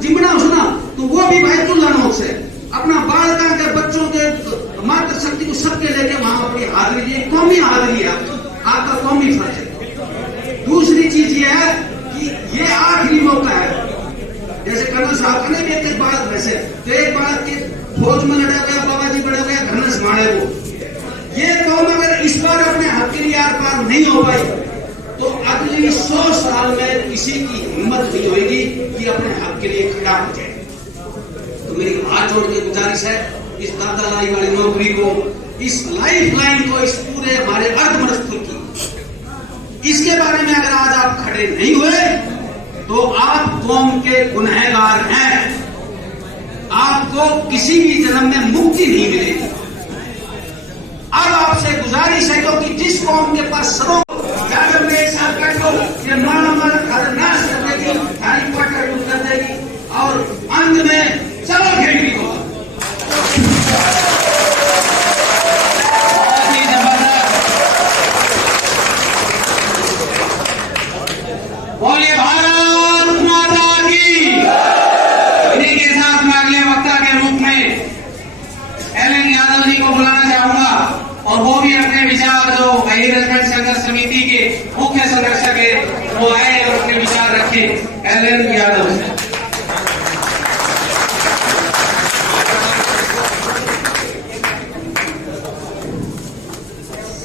जिमना हो ना तो वो भी भाई तुलना से अपना बालका के बच्चों के मातृ शक्ति को सबके लेके वहां अपनी हाजिरी दिए, कौमी हाजिरी है आपका कौमी फर्ज है। दूसरी चीज ये है कि ये आखिरी मौका है, जैसे कर्नल साहब ने भी एक बात वैसे तो एक बात की फौज में लड़ा गया, बाबा जी बड़ा गया, घर में संभाले वो, ये कौम अगर इस बार अपने हक के लिए आर पार नहीं हो पाई तो अगली 100 साल में किसी की हिम्मत नहीं होगी कि अपने हक के लिए खड़ा हो जाए। तो मेरी हाथ जोड़ के गुजारिश है, इस दादा लाई वाली नौकरी को, इस लाइफ लाइन को, इस पूरे हमारे अर्धमनस्थ की, इसके बारे में अगर आज आप खड़े नहीं हुए तो आप कौम के गुनहगार हैं, आपको किसी भी जन्म में मुक्ति नहीं मिलेगी। अब आपसे गुजारिश है क्योंकि जिस कौम के पास सरों ये मानव नाश कर देगी, थारी पटकर कर देगी और अंत में चलो घेरी को। बोलिए भारत माता की। इन्हीं के साथ मैं अगले वक्ता के रूप में एलन यादव जी को बुलाना चाहूंगा और वो भी अपने विचार, जो रेजिमेंट संघर्ष समिति के मुख्य संरक्षक है, वो आए और अपने विचार रखे। एलन यादव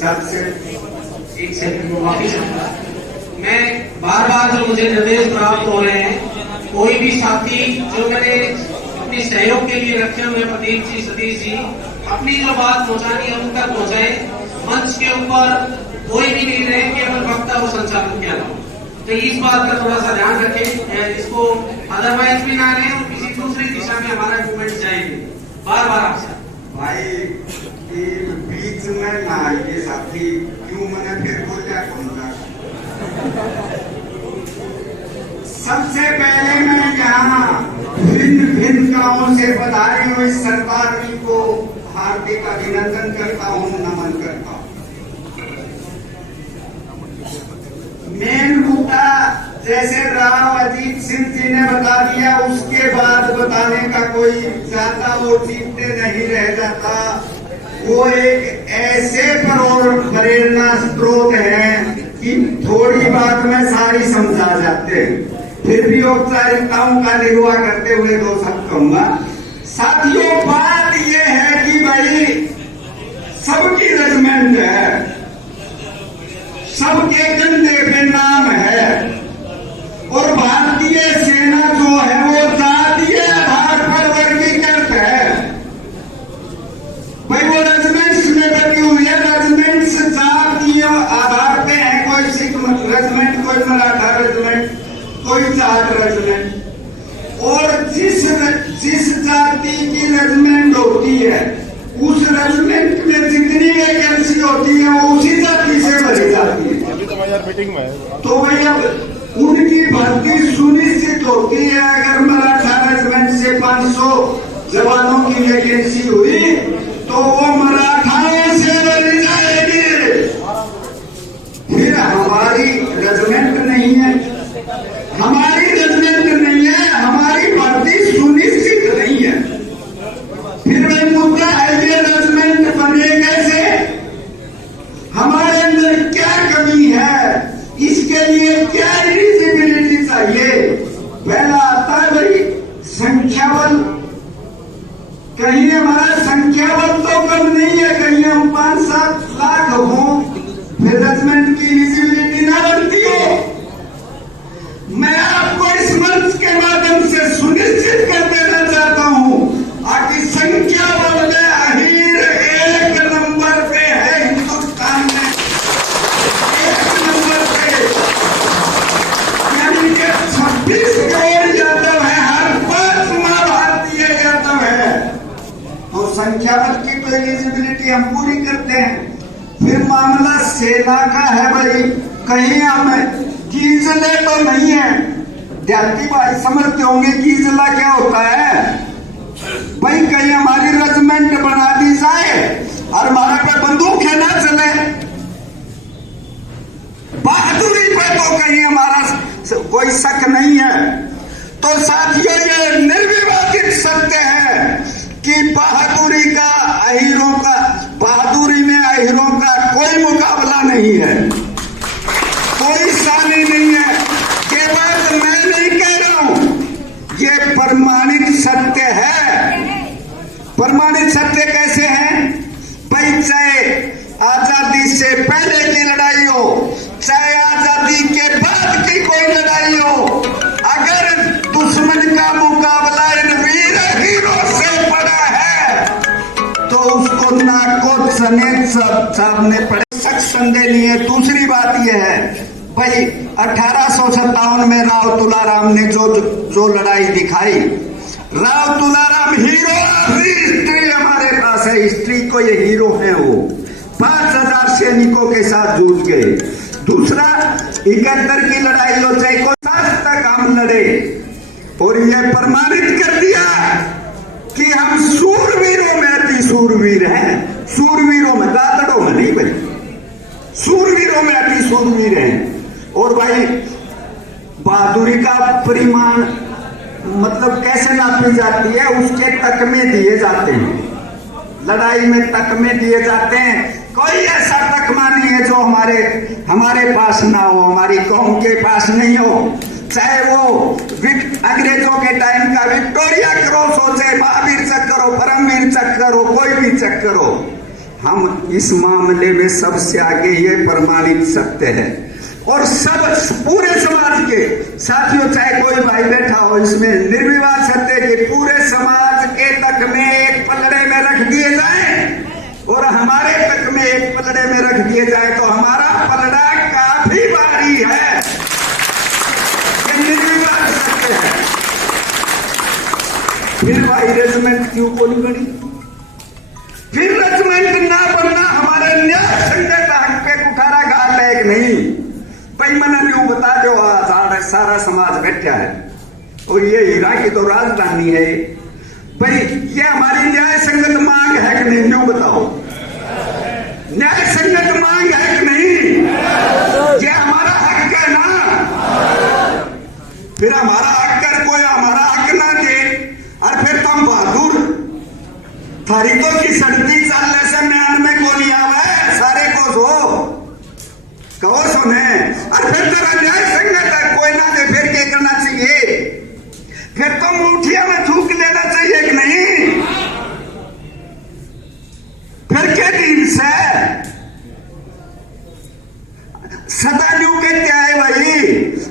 सबसे एक सेकंड को माफी चाहूंगा। मैं बार बार जो मुझे निर्देश प्राप्त हो रहे हैं, कोई भी साथी जो मैंने अपने सहयोग के लिए रखे हुए प्रदीप जी, सतीश जी, अपनी जो बात पहुंचानी है उन तक पहुंचाए। मंच के ऊपर कोई भी नहीं रहे, केवल वक्ता और संचालन किया जाए, तो इस बात का थोड़ा सा ध्यान रखें, इसको अदरवाइज भी ना रहे और किसी दूसरी दिशा में हमारा मूवमेंट जाएगी। बार बार आपसे भाई बीच में ना ये साथी क्यों मैंने फिर बोल क्या कहूँगा। सबसे पहले मैं यहाँ भिन्न भिन्न गांवों से पधारी हुई सरदारनी को हार्दिक अभिनंदन करता हूँ, नमन करता हूँ। मेन मुद्दा जैसे राव अजीत सिंह जी ने बता दिया, उसके बाद बताने का कोई ज्यादा वो चीखते नहीं रह जाता। वो एक ऐसे प्रेरणा स्रोत है कि थोड़ी बात में सारी समझा जाते हैं। फिर भी औपचारिकताओं का निर्वाह करते हुए दो शब्द कहूंगा। साथियों, बात यह है कि भाई सबकी रेजिमेंट है, सबके कंधे पे नाम है और भारतीय सेना जो है वो जातीय आधार पर वर्गीकृत है। भाई वो रेजिमेंट्स में बनी हुई है, रेजिमेंट्स जातीय आधार पे है, कोई सिख रेजिमेंट, कोई मराठा रेजिमेंट, कोई जाट रेजिमेंट, और जिस जाति की रेजिमेंट होती है उस रेजिमेंट में जितनी वैकेंसी होती है वो उसी जाति से भरी जाती है। तो भाई अब उनकी भर्ती सुनिश्चित होती है। अगर मराठा रेजिमेंट से 500 जवानों की वैकेंसी हुई तो वो मराठाओं से भरी जाएगी। फिर हमारी रेजिमेंट नहीं है, हमारी रेजिमेंट नहीं है, हमारी भर्ती सुनिश्चित नहीं है। फिर वही मुद्दा है, ये रेजिमेंट बने कैसे, हमारे अंदर क्या कमी है, इसके लिए क्या एलिजिबिलिटी चाहिए। पहला आता है भाई संख्या बल। कहीं हमारा संख्या बल तो कम नहीं है, कहीं हम 5-7 लाख हों फिर रेजिमेंट की एलिजिबिलिटी ना बनती हो। मैं आपको इस मंच के माध्यम से सुनिश्चित कर देना चाहता हूं कि संख्या बल में अहीर 1 नंबर पे है हिंदुस्तान में, 1 नंबर पे। यानी कि 26 करोड़ यादव है, हर 5 भारतीय यादव है। तो संख्या बल की तो एलिजिबिलिटी हम पूरी करते हैं। फिर मामला सेना का है भाई, कहीं हमें गीजले तो नहीं है। देहाती भाई समझते होंगे गीजला क्या होता है। भाई कहीं हमारी रेजिमेंट बना दी जाए और हमारे पे बंदूक है ना चले, बहादुरी पे तो कहीं हमारा कोई शक नहीं है। तो साथियों ये निर्विवादित सत्य है कि बहादुरी में अहीरों का कोई मुकाबला नहीं है, कोई सानी नहीं है। ये बात मैं नहीं कह रहा हूं, ये प्रमाणित सत्य है। प्रमाणित सत्य कैसे है भाई? चाहे आजादी से पहले की लड़ाई हो, चाहे आजादी के बाद की कोई लड़ाई हो, अगर दुश्मन का मुकाबला इन वीर हीरो से पड़ा है तो उसको नाको समेत सामने पड़े, सख्त संदेह नहीं है। दूसरी बात यह है भाई, 1857 में राव तुलाराम ने जो लड़ाई दिखाई, राव तुलाराम हीरो, हिस्ट्री हमारे पास है, हिस्ट्री को ये हीरो है। वो 5000 सैनिकों के साथ जूझ गए। दूसरा, 71 की लड़ाई हो चाहे को तक हम लड़े और ये प्रमाणित कर दिया कि हम सूरवीरों में अति सूरवीर हैं। सूरवीरों में, दादड़ों में नहीं भाई, सूरवीरों में अति सूरवीर हैं। और भाई बहादुरी का परिमाण मतलब कैसे नापी जाती है? उसके तकमे दिए जाते हैं, लड़ाई में तकमे दिए जाते हैं। कोई ऐसा तकमा नहीं है जो हमारे पास ना हो, हमारी कौम के पास नहीं हो। चाहे वो अंग्रेजों के टाइम का विक्टोरिया क्रॉस हो, चाहे महावीर चक्र हो, परमवीर चक्र हो, कोई भी चक्र हो, हम इस मामले में सबसे आगे, ये प्रमाणित सत्य है। और सब पूरे समाज के साथियों, चाहे कोई भाई बैठा हो, इसमें निर्विवाद सत्य कि पूरे समाज के तक में एक पलड़े में रख दिए जाए और हमारे तक में एक पलड़े में रख दिए जाए तो हमारा पलड़ा काफी भारी है। ये निर्विवाद सत्य है। फिर भाई रेजिमेंट क्यों को नहीं बनी? फिर रेजिमेंट ना बनना हमारे न्याय संगत हक पे कुठारा घाट है कि नहीं? भाई मैंने न्यू बता दो, सारा समाज बैठा है और ये हीरा की तो राजधानी है भाई। ये हमारी न्याय संगत मांग है कि नहीं? न्यू बताओ, न्याय संगत मांग है कि नहीं? ये हमारा हक है ना? फिर हमारा हक कर कोई हमारा हक ना दे और फिर तुम बहादुर थारी तो की सड़ती चलने से म्यान में गोली आवा है, सारे को सो कहो सुने। और फिर तेरा न्याय संगत है, कोई ना दे फिर क्या करना चाहिए? फिर तो मुठिया में थूक लेना चाहिए कि नहीं? फिर क्या दिन से सदा न्यू कहते आए भाई,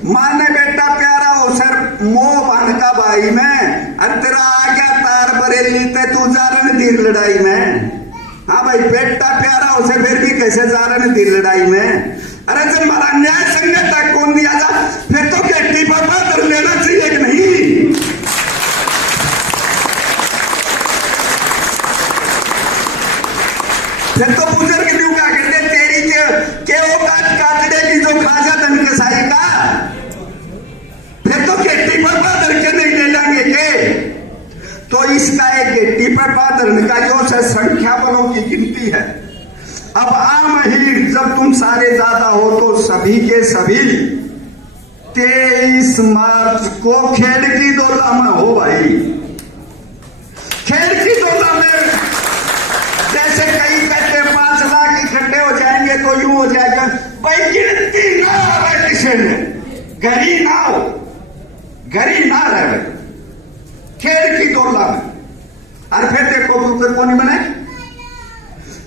माने बेटा प्यारा हो सर मोह बन का भाई में, और तेरा आ गया तार बरेली ते तू जारन दीर लड़ाई में। हाँ भाई, बेटा प्यारा हो से फिर भी कैसे जारन दीर लड़ाई में? अरे जब हमारा न्याय संगत तक कौन दिया जा, फिर तो गट्टी पर पत्थर लेना चाहिए कि नहीं? फिर तो बुजुर्ग न्यू का कहते तेरी के औकात काटने की जो खाजा धन कसाई का, फिर तो गट्टी पर पत्थर के नहीं ले लेंगे के? तो इसका एक गट्टी पर पत्थर का जो संख्या बलों की गिनती है। अब आम ही जब तुम सारे ज्यादा हो तो सभी के सभी 23 मार्च को खेड़ की डोला में हो भाई। खेड़ की डोला में जैसे कई कहते 5 लाख इकट्ठे हो जाएंगे तो यूं हो जाएगा भाई, गिनती ना हो किसी ने, घरी ना हो, घरी ना रहे खेड़ की डोला में। और फिर देखो दूसरे कौन बने,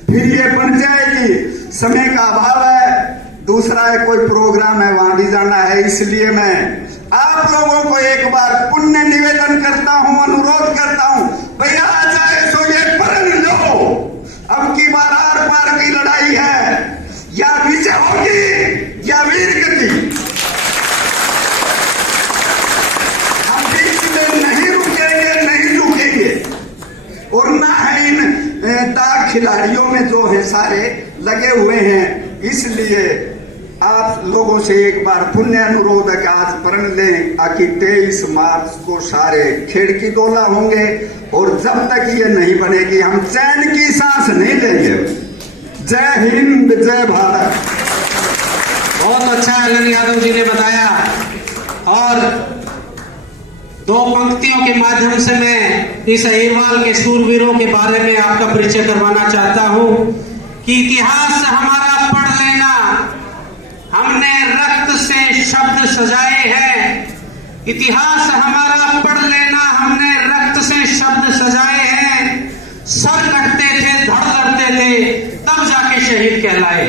फिर ये बन जाएगी, समय का अभाव है, दूसरा है कोई प्रोग्राम है वहां भी जाना है। इसलिए मैं आप लोगों को एक बार पुण्य निवेदन करता हूं, अनुरोध करता हूं, भैया आ जाए तो ये प्रण लो, अब की बार आर पार की लड़ाई है, या विजय होगी या वीर गति। हम बीच में नहीं रुकेंगे, नहीं झुकेंगे। और ना है इन दाग खिलाड़ियों में जो है सारे लगे हुए हैं। इसलिए आप लोगों से एक बार पुण्य अनुरोध है कि आज प्रण लें कि 23 मार्च को सारे खेड़ की डोला होंगे और जब तक ये नहीं बनेगी हम चैन की सांस नहीं लेंगे। जय हिंद, जय भारत। बहुत अच्छा एलन यादव जी ने बताया। और दो पंक्तियों के माध्यम से मैं इस अहिरवाल के सूरवीरों के बारे में आपका परिचय करवाना चाहता हूं कि इतिहास हमारा पढ़ लेना, हमने रक्त से शब्द सजाए हैं। इतिहास हमारा पढ़ लेना, हमने रक्त से शब्द सजाए हैं। सर कटते थे, धड़ लड़ते थे, तब जाके शहीद कहलाए।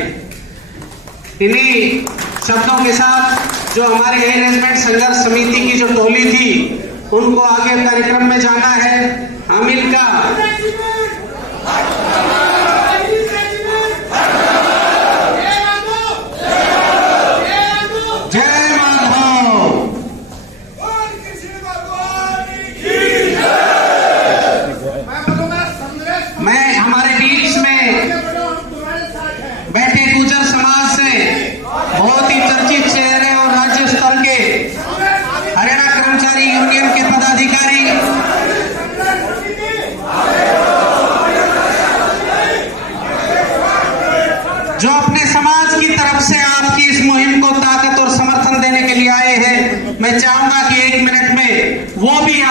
इन्हीं शब्दों के साथ जो हमारे एयर रेजिमेंट संघर्ष समिति की जो टोली थी, उनको आगे कार्यक्रम में जाना है। अमिल का जय माधव। मैं हमारे बीच में बैठे गुर्जर समाज से बहुत ही चर्चित चेहरे और राज्य स्तर के हरियाणा कर्मचारी यूनियन के पदाधिकारी जो अपने समाज की तरफ से आपकी इस मुहिम को ताकत और समर्थन देने के लिए आए हैं, मैं चाहूंगा कि 1 मिनट में वो भी